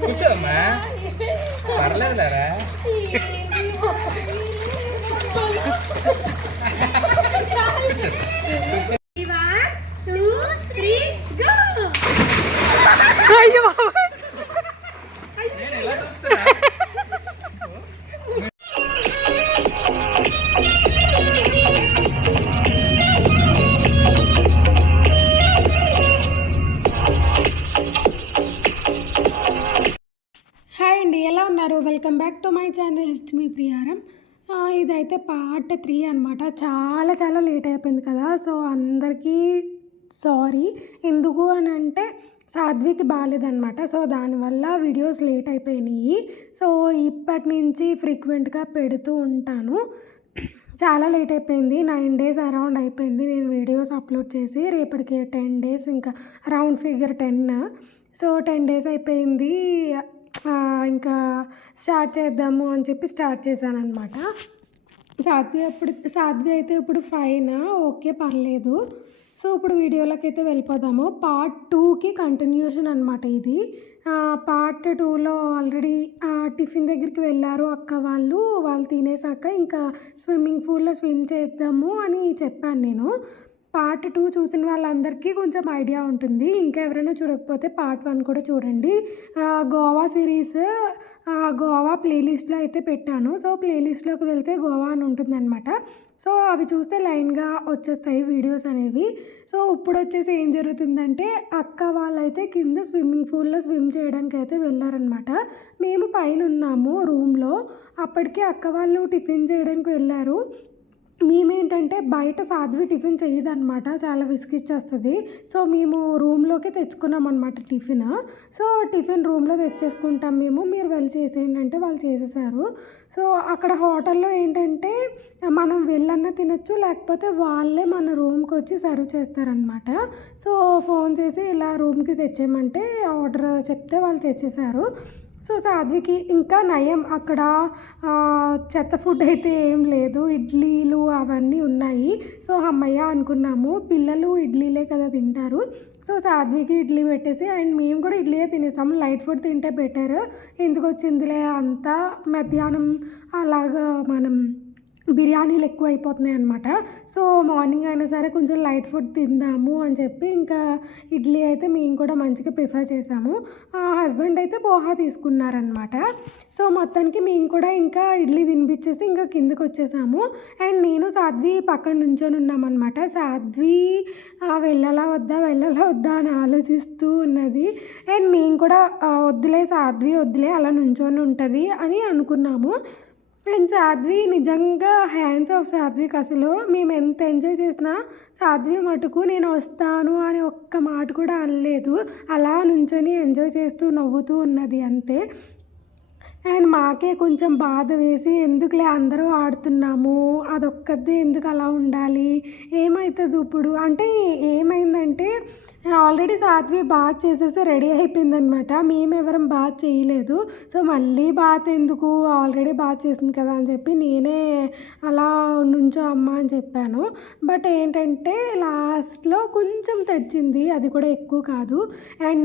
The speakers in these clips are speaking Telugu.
కూర్చోమ్మా, పర్లేదు లేరా. హాయ్ అండి, ఎలా ఉన్నారు? Welcome back to my channel. It's me Priyaram. ఇదైతే పార్ట్ 3 అనమాట. చాలా లేట్ అయిపోయింది కదా, సో అందరికీ సారీ. ఎందుకు అని అంటే సాధ్వికి బాగాలేదనమాట, సో దానివల్ల వీడియోస్ లేట్ అయిపోయినాయి. సో ఇప్పటి నుంచి ఫ్రీక్వెంట్గా పెడుతూ ఉంటాను. చాలా లేట్ అయిపోయింది, 9 days అరౌండ్ అయిపోయింది నేను వీడియోస్ అప్లోడ్ చేసి. రేపటికి 10 days, ఇంకా రౌండ్ ఫిగర్ 10. సో 10 days అయిపోయింది. ఇంకా స్టార్ట్ చేద్దాము అని చెప్పి స్టార్ట్ చేశాను అనమాట. సాధ్వి అయితే ఇప్పుడు ఫైన్, ఓకే పర్లేదు. సో ఇప్పుడు వీడియోలోకి అయితే వెళ్ళిపోదాము. పార్ట్ 2కి కంటిన్యూషన్ అనమాట ఇది. పార్ట్ 2లో ఆల్రెడీ టిఫిన్ దగ్గరికి వెళ్ళారు అక్క వాళ్ళు తినేసాక ఇంకా స్విమ్మింగ్ పూల్లో స్విమ్ చేద్దాము అని చెప్పాను నేను. పార్ట్ 2 చూసిన వాళ్ళందరికీ కొంచెం ఐడియా ఉంటుంది. ఇంకా ఎవరైనా చూడకపోతే పార్ట్ 1 కూడా చూడండి. గోవా సిరీస్ గోవా ప్లేలిస్ట్లో అయితే పెట్టాను. సో ప్లేలిస్ట్లోకి వెళ్తే గోవా అని ఉంటుందన్నమాట. సో అవి చూస్తే లైన్గా వచ్చేస్తాయి వీడియోస్ అనేవి. సో ఇప్పుడు వచ్చేసి ఏం జరుగుతుందంటే అక్క వాళ్ళైతే కింద స్విమ్మింగ్ పూల్లో స్విమ్ చేయడానికి అయితే వెళ్ళారనమాట. మేము పైన ఉన్నాము రూమ్లో. అప్పటికి అక్క వాళ్ళు టిఫిన్ చేయడానికి వెళ్ళారు. మేమేంటంటే బయట సాధ్వి టిఫిన్ చేయదన్నమాట, చాలా విసిగిచ్చేస్తుంది. సో మేము రూమ్లోకి తెచ్చుకున్నాం అనమాట టిఫిన్. సో టిఫిన్ రూమ్లో తెచ్చేసుకుంటాం మేము, మీరు వెళ్ళి చేసేయండి అంటే వాళ్ళు చేసేసారు. సో అక్కడ హోటల్లో ఏంటంటే మనం వెళ్ళన్నా తినచ్చు, లేకపోతే వాళ్ళే మన రూమ్కి వచ్చి సర్వ్ చేస్తారనమాట. సో ఫోన్ చేసి ఇలా రూమ్కి తెచ్చేయమంటే ఆర్డర్ చెప్తే వాళ్ళు తెచ్చేసారు. సో సాధ్వికి ఇంకా నయం, అక్కడ చెత్త ఫుడ్ అయితే ఏం లేదు, ఇడ్లీలు అవన్నీ ఉన్నాయి. సో అమ్మయ్య అనుకున్నాము, పిల్లలు ఇడ్లీలే కదా తింటారు. సో సాధ్వికి ఇడ్లీ పెట్టేసి అండ్ మేము కూడా ఇడ్లీయే తినేసాము. లైట్ ఫుడ్ తింటే బెటర్, ఎందుకు వచ్చిందిలే అంతా మధ్యాహ్నం అలాగా మనం బిర్యానీలు ఎక్కువ అయిపోతున్నాయి అనమాట. సో మార్నింగ్ అయినా సరే కొంచెం లైట్ ఫుడ్ తిందాము అని చెప్పి ఇంకా ఇడ్లీ అయితే మేము కూడా మంచిగా ప్రిఫర్ చేసాము. హస్బెండ్ అయితే పోహా తీసుకున్నారనమాట. సో మొత్తానికి మేము కూడా ఇంకా ఇడ్లీ తినిపించేసి ఇంకా కిందకి వచ్చేసాము. అండ్ నేను సాధ్వి పక్కన నుంచొని ఉన్నామన్నమాట. సాధ్వి వెళ్ళాలా వద్దా అని ఆలోచిస్తూ ఉన్నది. అండ్ మేము కూడా సాధ్వి వద్దులే అలా నుంచొని ఉంటుంది అని అనుకున్నాము. అండ్ సాధ్వి నిజంగా హ్యాండ్స్ ఆఫ్ సాధ్వికి, అసలు మేము ఎంత ఎంజాయ్ చేసినా సాధ్వి మటుకు నేను వస్తాను అని ఒక్క మాట కూడా అనలేదు. అలా నుంచొని ఎంజాయ్ చేస్తూ నవ్వుతూ ఉన్నది అంతే. అండ్ మాకే కొంచెం బాధ వేసి ఎందుకులే అందరూ ఆడుతున్నాము, అదొక్కదే ఎందుకు అలా ఉండాలి, ఏమవుతుంది ఇప్పుడు అంటే ఏమైందంటే ఆల్రెడీ సాధ్వి బాత్ చేసేసి రెడీ అయిపోయిందనమాట. మేమెవరం బాత్ చేయలేదు. సో మళ్ళీ బాత్ ఎందుకు, ఆల్రెడీ బాత్ చేసింది కదా అని చెప్పి నేనే అలా నుంచో అమ్మ అని చెప్పాను. బట్ ఏంటంటే లాస్ట్లో కొంచెం తడిచింది, అది కూడా ఎక్కువ కాదు. అండ్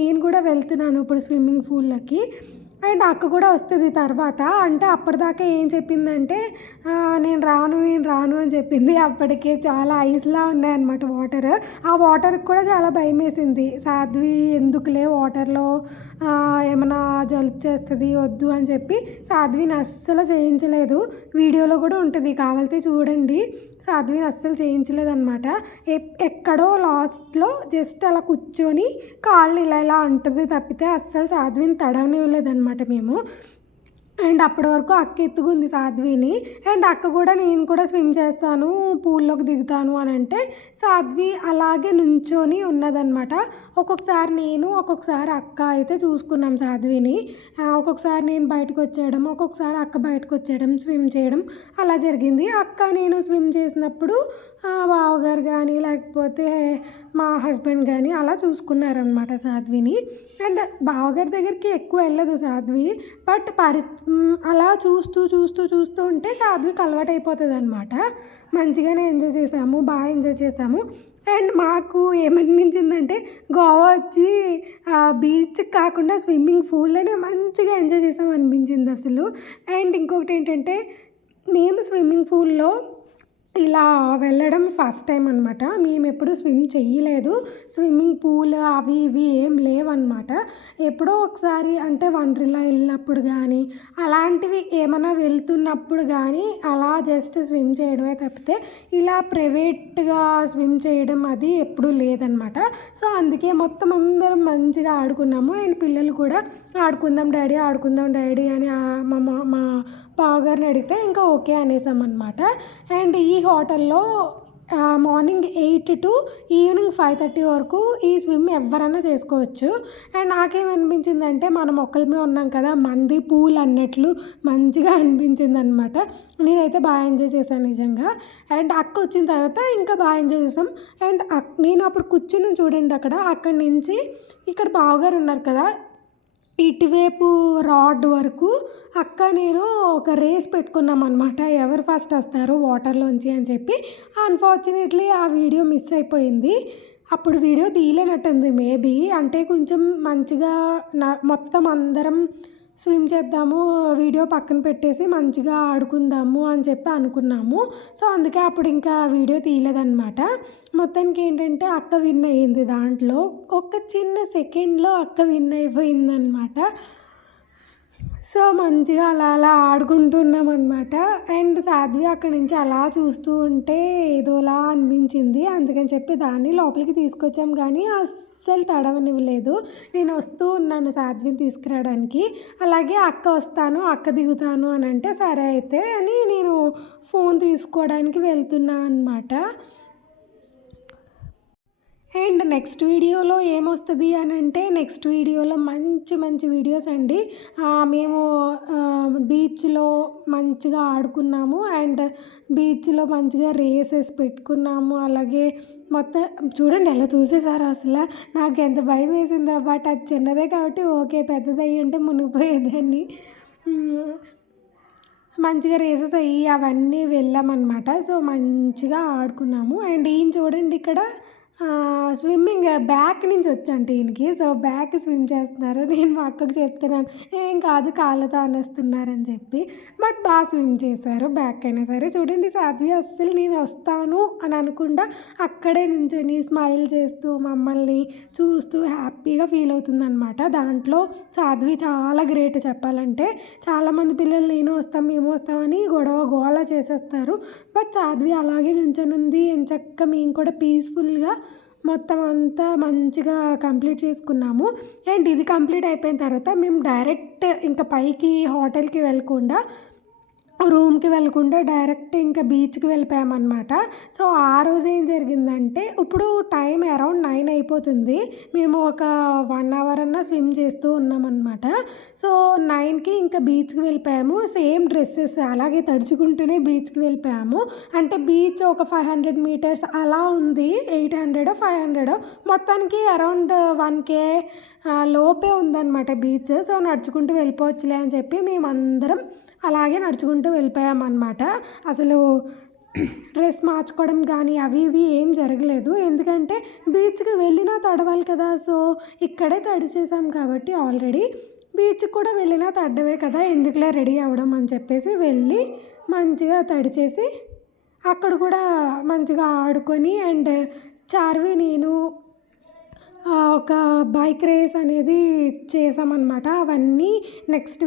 నేను కూడా వెళ్తున్నాను ఇప్పుడు స్విమ్మింగ్ పూల్లోకి. అండ్ అక్క కూడా వస్తుంది తర్వాత. అంటే అప్పటిదాకా ఏం చెప్పిందంటే నేను రాను అని చెప్పింది. అప్పటికే చాలా ఐస్లా ఉన్నాయన్నమాట వాటర్. ఆ వాటర్కి కూడా చాలా భయం వేసింది. సాధ్వి ఎందుకులే వాటర్లో ఏమైనా జలుబు చేస్తుంది వద్దు అని చెప్పి సాధ్విని అస్సలు చేయించలేదు. వీడియోలో కూడా ఉంటుంది, కావాలితే చూడండి. సాధ్విని అస్సలు చేయించలేదన్నమాట. ఎక్కడో లాస్ట్లో జస్ట్ అలా కూర్చొని కాళ్ళు ఇలా అంటుంది తప్పితే అస్సలు సాధ్విని తడవనివ్వలేదన్నమాట మేము. అండ్ అప్పటి వరకు అక్క ఎత్తుకుంది సాధ్విని. అండ్ అక్క కూడా నేను కూడా స్విమ్ చేస్తాను, పూల్లోకి దిగుతాను అని అంటే సాధ్వి అలాగే నుంచొని ఉన్నదన్నమాట. ఒక్కొక్కసారి నేను ఒక్కొక్కసారి అక్క అయితే చూసుకున్నాం సాధ్విని. ఒక్కొక్కసారి నేను బయటకు వచ్చేయడం, ఒక్కొక్కసారి అక్క బయటకు వచ్చేయడం, స్విమ్ చేయడం అలా జరిగింది. అక్క నేను స్విమ్ చేసినప్పుడు బావగారు కానీ లేకపోతే మా హస్బెండ్ కానీ అలా చూసుకున్నారనమాట సాధ్విని. అండ్ బావగారి దగ్గరికి ఎక్కువ వెళ్ళదు సాధ్వి, బట్ అలా చూస్తూ ఉంటే సాధ్వికి అలవాటు అయిపోతుంది అనమాట. మంచిగానే ఎంజాయ్ చేసాము, బాగా ఎంజాయ్ చేసాము. అండ్ మాకు ఏమనిపించిందంటే గోవా వచ్చి బీచ్ కాకుండా స్విమ్మింగ్ పూల్లోనే మంచిగా ఎంజాయ్ చేసాం అనిపించింది అసలు. అండ్ ఇంకొకటి ఏంటంటే మేము స్విమ్మింగ్ పూల్లో ఇలా వెళ్ళడం ఫస్ట్ టైం అనమాట. మేము ఎప్పుడు స్విమ్ చెయ్యలేదు. స్విమ్మింగ్ పూల్ అవి ఇవి ఏం లేవన్నమాట. ఎప్పుడో ఒకసారి అంటే వండర్లా వెళ్ళినప్పుడు కానీ అలాంటివి ఏమైనా వెళ్తున్నప్పుడు కానీ అలా జస్ట్ స్విమ్ చేయడమే తప్పితే ఇలా ప్రైవేట్గా స్విమ్ చేయడం అది ఎప్పుడూ లేదనమాట. సో అందుకే మొత్తం అందరం మంచిగా ఆడుకున్నాము. అండ్ పిల్లలు కూడా ఆడుకుందాం డాడీ అని మా బావగారిని అడిగితే ఇంకా ఓకే అనేసామన్నమాట. అండ్ ఈ హోటల్లో మార్నింగ్ 8 to ఈవినింగ్ 5:30 వరకు ఈ స్విమ్ ఎవరైనా చేసుకోవచ్చు. అండ్ నాకేమనిపించిందంటే మనం ఒక్కళ్ళమే ఉన్నాం కదా, మంది పూల్ అన్నట్లు మంచిగా అనిపించింది అనమాట. నేనైతే బాగా ఎంజాయ్ చేశాను నిజంగా. అండ్ అక్క వచ్చిన తర్వాత ఇంకా బాగా ఎంజాయ్ చేసాం. అండ్ నేను అప్పుడు కూర్చుని చూడండి అక్కడి నుంచి ఇక్కడ బావగారు ఉన్నారు కదా, ఇటువైపు రాడ్ వరకు అక్క నేను ఒక రేస్ పెట్టుకున్నాం అనమాట. ఎవరు ఫస్ట్ వస్తారు వాటర్లోంచి అని చెప్పి. అన్ఫార్చునేట్లీ ఆ వీడియో మిస్ అయిపోయింది. అప్పుడు వీడియో తీయలేనట్టుంది మేబీ. అంటే కొంచెం మంచిగా మొత్తం అందరం స్విమ్ చేద్దాము, వీడియో పక్కన పెట్టేసి మంచిగా ఆడుకుందాము అని చెప్పి అనుకున్నాము. సో అందుకే అప్పుడు ఇంకా వీడియో తీయలేదన్నమాట. మొత్తానికి ఏంటంటే అక్క విన్ అయ్యింది దాంట్లో. ఒక చిన్న సెకండ్లో అక్క విన్ అయిపోయిందనమాట. సో మంచిగా అలా ఆడుకుంటున్నాం అనమాట. అండ్ సాధ్వి అక్కడి నుంచి అలా చూస్తూ ఉంటే ఏదోలా అనిపించింది. అందుకని చెప్పి దాన్ని లోపలికి తీసుకొచ్చాం కానీ అస్సలు తడవనివ్వలేదు. నేను వస్తూ ఉన్నాను సాధ్విని తీసుకురావడానికి. అలాగే అక్క దిగుతాను అని అంటే సరే అయితే అని నేను ఫోన్ తీసుకోవడానికి వెళ్తున్నా అనమాట. అండ్ నెక్స్ట్ వీడియోలో ఏమొస్తుంది అని అంటే నెక్స్ట్ వీడియోలో మంచి వీడియోస్ అండి. మేము బీచ్లో మంచిగా ఆడుకున్నాము. అండ్ బీచ్లో మంచిగా రేసెస్ పెట్టుకున్నాము. అలాగే మొత్తం చూడండి ఎలా చూసేసారు అసలు. నాకు ఎంత భయం వేసిందో. బట్ అది చిన్నదే కాబట్టి ఓకే, పెద్దది అయ్యి ఉంటే మునిగిపోయేదాన్ని. మంచిగా రేసెస్ అయ్యి అవన్నీ వెళ్ళామన్నమాట. సో మంచిగా ఆడుకున్నాము. అండ్ ఈయన చూడండి ఇక్కడ స్విమ్మింగ్ బ్యాక్ నుంచి వచ్చంటే ఈయనకి. సో బ్యాక్ స్విమ్ చేస్తున్నారు. నేను మా అక్కకు చెప్తున్నాను ఏం కాదు కాళ్ళతో అనేస్తున్నారని చెప్పి. బట్ బాగా స్విమ్ చేశారు బ్యాక్ అయినా సరే. చూడండి సాధ్వి అస్సలు నేను వస్తాను అని అనకుండా అక్కడే నుంచొని స్మైల్ చేస్తూ మమ్మల్ని చూస్తూ హ్యాపీగా ఫీల్ అవుతుందన్నమాట. దాంట్లో సాధ్వి చాలా గ్రేట్ చెప్పాలంటే. చాలామంది పిల్లలు మేము వస్తామని గోల చేసేస్తారు. బట్ సాధ్వి అలాగే నుంచొని ఉంది. ఎంచక్క మేము కూడా పీస్ఫుల్గా మొత్తం అంతా మంచిగా కంప్లీట్ చేసుకున్నాము. అండ్ ఇది కంప్లీట్ అయిపోయిన తర్వాత మేము డైరెక్ట్ ఇంకా పైకి హోటల్కి వెళ్ళకుండా రూమ్కి వెళ్ళకుండా డైరెక్ట్ ఇంకా బీచ్కి వెళ్ళిపోయామన్నమాట. సో ఆ రోజు ఏం జరిగిందంటే ఇప్పుడు టైం అరౌండ్ 9 అయిపోతుంది. మేము ఒక 1 hour అన్నా స్విమ్ చేస్తూ ఉన్నామన్నమాట. సో 9కి ఇంకా బీచ్కి వెళ్ళిపోయాము. సేమ్ డ్రెస్సెస్ అలాగే తడుచుకుంటూనే బీచ్కి వెళ్ళిపోయాము. అంటే బీచ్ ఒక 500 meters అలా ఉంది. 800 500 మొత్తానికి అరౌండ్ 1K లోపే ఉందన్నమాట బీచ్. సో నడుచుకుంటూ వెళ్ళిపోవచ్చులే అని చెప్పి మేమందరం అలాగే నడుచుకుంటూ వెళ్ళిపోయామన్నమాట. అసలు డ్రెస్ మార్చుకోవడం కానీ అవి ఇవి ఏం జరగలేదు. ఎందుకంటే బీచ్కి వెళ్ళినా తడవాలి కదా. సో ఇక్కడే తడిచేసాం కాబట్టి ఆల్రెడీ బీచ్కి కూడా వెళ్ళినా తడ్డమే కదా, ఎందుకులే రెడీ అవ్వడం అని చెప్పేసి వెళ్ళి మంచిగా తడిచేసి అక్కడ కూడా మంచిగా ఆడుకొని అండ్ చార్వి నేను ఒక బైక్ రేస్ అనేది చేసామన్నమాట. అవన్నీ నెక్స్ట్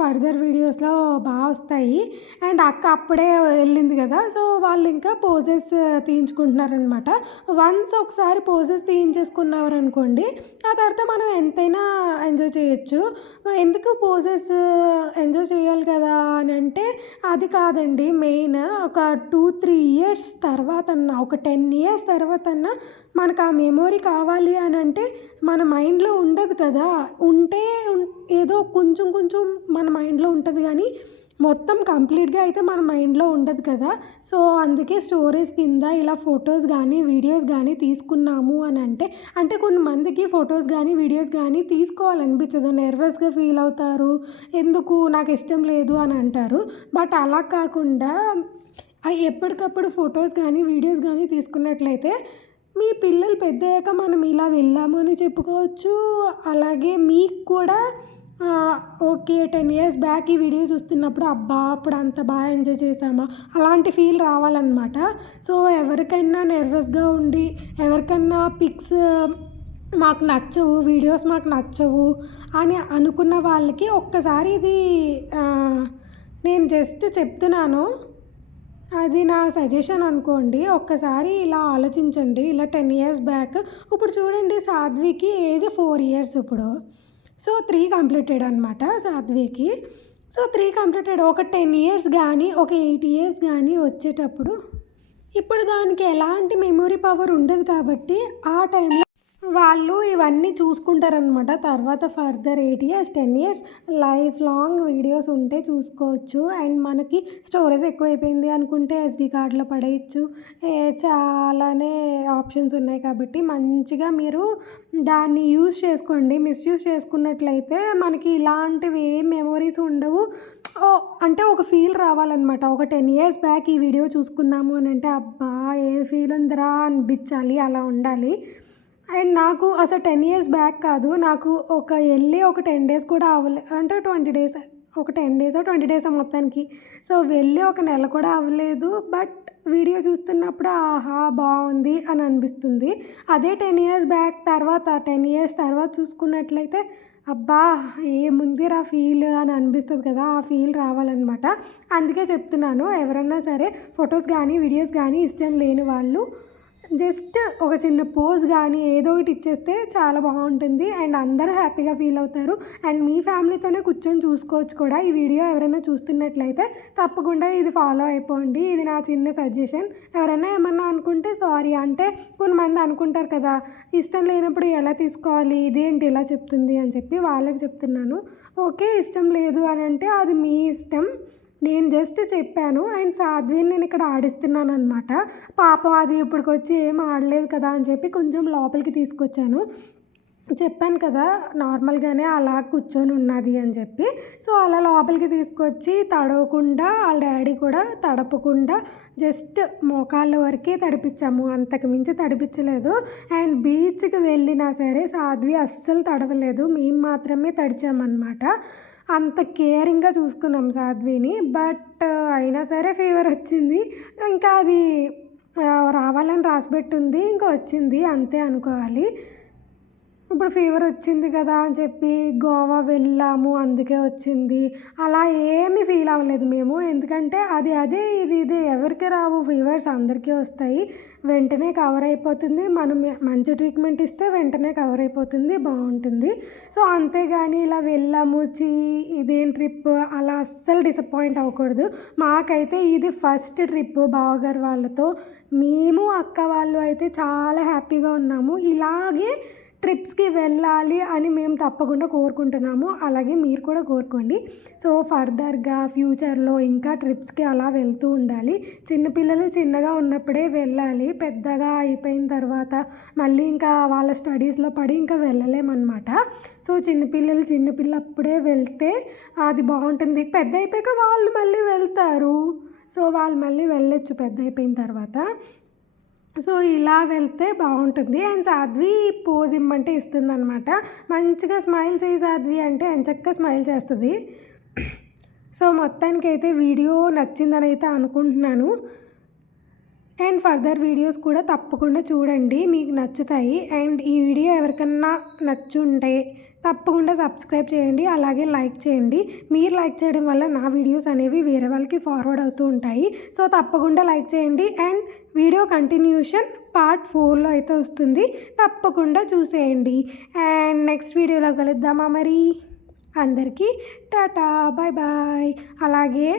ఫర్దర్ వీడియోస్లో బాగా వస్తాయి. అండ్ అక్క అప్పుడే వెళ్ళింది కదా, సో వాళ్ళు ఇంకా పోజెస్ తీయించుకుంటున్నారనమాట. వన్స్ ఒకసారి పోజెస్ తీయించేసుకున్నారు అనుకోండి, ఆ తర్వాత మనం ఎంతైనా ఎంజాయ్ చేయొచ్చు. ఎందుకు పోజెస్ ఎంజాయ్ చేయాలి కదా అని అంటే అది కాదండి మెయిన్. ఒక 2-3 years తర్వాత ఒక 10 years తర్వాత మనకు ఆ మెమొరీ కావాలి అని అంటే మన మైండ్లో ఉండదు కదా. ఉంటే ఏదో కొంచెం మన మైండ్లో ఉంటుంది కానీ మొత్తం కంప్లీట్గా అయితే మన మైండ్లో ఉండదు కదా. సో అందుకే స్టోరీస్ కింద ఇలా ఫొటోస్ కానీ వీడియోస్ కానీ తీసుకున్నాము అని అంటే కొంతమందికి ఫొటోస్ కానీ వీడియోస్ కానీ తీసుకోవాలనిపించదు, నర్వస్గా ఫీల్ అవుతారు, ఎందుకు నాకు ఇష్టం లేదు అని అంటారు. బట్ అలా కాకుండా ఎప్పటికప్పుడు ఫొటోస్ కానీ వీడియోస్ కానీ తీసుకున్నట్లయితే మీ పిల్లలు పెద్దయ్యాక మనం ఇలా వెళ్ళాము అని చెప్పుకోవచ్చు. అలాగే మీకు కూడా ఓకే 10 ఇయర్స్ బ్యాక్ ఈ వీడియో చూస్తున్నప్పుడు అబ్బా అప్పుడు అంత బాగా ఎంజాయ్ చేసామా అలాంటి ఫీల్ రావాలన్నమాట. సో ఎవరికైనా నెర్వస్గా ఉండి ఎవరికైనా పిక్స్ మాకు నచ్చవు, వీడియోస్ మాకు నచ్చవు అని అనుకున్న వాళ్ళకి ఒక్కసారి ఇది నేను జస్ట్ చెప్తున్నాను, అది నా సజెషన్ అనుకోండి. ఒక్కసారి ఇలా ఆలోచించండి. ఇలా 10 ఇయర్స్ బ్యాక్ ఇప్పుడు చూడండి, సాధ్వికి ఏజ్ 4 ఇయర్స్ ఇప్పుడు. సో 3 కంప్లీటెడ్ అనమాట సాధ్వికి. So 3 completed. ఒక 10 ఇయర్స్ కానీ ఒక 8 ఇయర్స్ కానీ వచ్చేటప్పుడు ఇప్పుడు దానికి ఎలాంటి మెమొరీ పవర్ ఉండదు కాబట్టి ఆ టైంలో వాళ్ళు ఇవన్నీ చూసుకుంటారనమాట. తర్వాత further 8 years 10 years life long videos ఉంటే చూసుకోవచ్చు. అండ్ మనకి స్టోరేజ్ ఎక్కువైపోయింది అనుకుంటే SD కార్డులో పడేయచ్చు. చాలానే ఆప్షన్స్ ఉన్నాయి కాబట్టి మంచిగా మీరు దాన్ని యూజ్ చేసుకోండి. మిస్యూజ్ చేసుకున్నట్లయితే మనకి ఇలాంటివి ఏం మెమొరీస్ ఉండవు. అంటే ఒక ఫీల్ రావాలన్నమాట. ఒక 10 ఇయర్స్ బ్యాక్ ఈ వీడియో చూసుకున్నాము అని అంటే అబ్బా ఏం ఫీల్ ఉందిరా అనిపించాలి, అలా ఉండాలి. అండ్ నాకు అసలు 10 ఇయర్స్ బ్యాక్ కాదు, నాకు వెళ్ళి ఒక 10 డేస్ కూడా అంటే 20 డేస్, ఒక 10 డేస్ 20 డేస్ మొత్తానికి. సో వెళ్ళి ఒక నెల కూడా అవ్వలేదు. బట్ వీడియో చూస్తున్నప్పుడు ఆహా బాగుంది అని అనిపిస్తుంది. అదే 10 ఇయర్స్ బ్యాక్ తర్వాత 10 ఇయర్స్ తర్వాత చూసుకున్నట్లయితే అబ్బా ఏముందిరా ఫీల్ అని అనిపిస్తుంది కదా, ఆ ఫీల్ రావాలన్నమాట. అందుకే చెప్తున్నాను, ఎవరన్నా సరే ఫొటోస్ కానీ వీడియోస్ కానీ ఇష్టం లేని వాళ్ళు జస్ట్ ఒక చిన్న పోజ్ కానీ ఏదో ఒకటి ఇచ్చేస్తే చాలా బాగుంటుంది. అండ్ అందరూ హ్యాపీగా ఫీల్ అవుతారు. అండ్ మీ ఫ్యామిలీతోనే కూర్చొని చూసుకోవచ్చు కూడా. ఈ వీడియో ఎవరైనా చూస్తున్నట్లయితే తప్పకుండా ఇది ఫాలో అయిపోండి. ఇది నా చిన్న సజెషన్. ఎవరైనా ఏమన్నా అనుకుంటే సారీ. అంటే కొంతమంది అనుకుంటారు కదా, ఇష్టం లేనప్పుడు ఎలా తీసుకోవాలి, ఇదేంటి ఇలా చెప్తుంది అని చెప్పి వాళ్ళకి చెప్తున్నాను. ఓకే ఇష్టం లేదు అని అంటే అది మీ ఇష్టం. నేను జస్ట్ చెప్పాను. అండ్ సాధ్విని నేను ఇక్కడ ఆడిస్తున్నాను అనమాట. పాపం అది ఇప్పటికొచ్చి ఏం ఆడలేదు కదా అని చెప్పి కొంచెం లోపలికి తీసుకొచ్చాను. చెప్పాను కదా నార్మల్గానే అలా కూర్చొని ఉన్నది అని చెప్పి. సో అలా లోపలికి తీసుకొచ్చి తడవకుండా వాళ్ళ డాడీ కూడా తడపకుండా జస్ట్ మోకాళ్ళ వరకే తడిపించాము, అంతకు మించి తడిపించలేదు. అండ్ బీచ్కి వెళ్ళినా సరే సాధ్వి అస్సలు తడవలేదు, మేము మాత్రమే తడిచామన్నమాట. అంత కేరింగ్గా చూసుకున్నాం సాధ్విని. బట్ అయినా సరే ఫీవర్ వచ్చింది. ఇంకా అది రావాలని రాసిపెట్టుంది, ఇంకా వచ్చింది అంతే అనుకోవాలి. ఇప్పుడు ఫీవర్ వచ్చింది కదా అని చెప్పి గోవా వెళ్ళాము అందుకే వచ్చింది అలా ఏమీ ఫీల్ అవ్వలేదు మేము. ఎందుకంటే అదే ఇది ఎవరికి రావు, ఫీవర్స్ అందరికీ వస్తాయి, వెంటనే కవర్ అయిపోతుంది. మనం మంచి ట్రీట్మెంట్ ఇస్తే వెంటనే కవర్ అయిపోతుంది, బాగుంటుంది. సో అంతేగాని ఇలా వెళ్ళాము ఇదేం ట్రిప్ అలా అస్సలు డిసప్పాయింట్ అవ్వకూడదు. మాకైతే ఇది ఫస్ట్ ట్రిప్ బావగారు వాళ్ళతో. మేము అక్క వాళ్ళు అయితే చాలా హ్యాపీగా ఉన్నాము. ఇలాగే ట్రిప్స్కి వెళ్ళాలి అని మేము తప్పకుండా కోరుకుంటున్నాము. అలాగే మీరు కూడా కోరుకోండి. సో ఫర్దర్గా ఫ్యూచర్లో ఇంకా ట్రిప్స్కి అలా వెళ్తూ ఉండాలి. చిన్నపిల్లలు చిన్నగా ఉన్నప్పుడే వెళ్ళాలి, పెద్దగా అయిపోయిన తర్వాత మళ్ళీ ఇంకా వాళ్ళ స్టడీస్లో పడి ఇంకా వెళ్ళలేమన్నమాట. సో చిన్నపిల్లప్పుడే వెళ్తే అది బాగుంటుంది. పెద్ద అయిపోయాక వాళ్ళు మళ్ళీ వెళ్తారు. సో వాళ్ళు మళ్ళీ వెళ్ళొచ్చు పెద్ద అయిపోయిన తర్వాత. సో ఇలా వెళ్తే బాగుంటుంది. అండ్ సాధ్వి పోజ్ ఇమ్మంటే ఇస్తుంది అనమాట. మంచిగా స్మైల్ చేయి సాధ్వి అంటే ఎంచక్కా స్మైల్ చేస్తుంది. సో మొత్తానికి అయితే వీడియో నచ్చిందని అయితే అనుకుంటున్నాను. అండ్ ఫర్దర్ వీడియోస్ కూడా తప్పకుండా చూడండి, మీకు నచ్చుతాయి. అండ్ ఈ వీడియో ఎవరికన్నా నచ్చుంటే తప్పకుండా సబ్స్క్రైబ్ చేయండి, అలాగే లైక్ చేయండి. మీరు లైక్ చేయడం వల్ల నా వీడియోస్ అనేవి వేరే వాళ్ళకి ఫార్వర్డ్ అవుతూ ఉంటాయి. సో తప్పకుండా లైక్ చేయండి. అండ్ వీడియో కంటిన్యూషన్ పార్ట్ 4లో అయితే వస్తుంది, తప్పకుండా చూసేయండి. అండ్ నెక్స్ట్ వీడియోలో కలుద్దామా మరి. అందరికీ టాటా బాయ్ బాయ్. అలాగే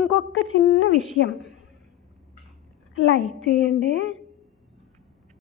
ఇంకొక చిన్న విషయం, లైక్ చేయండి.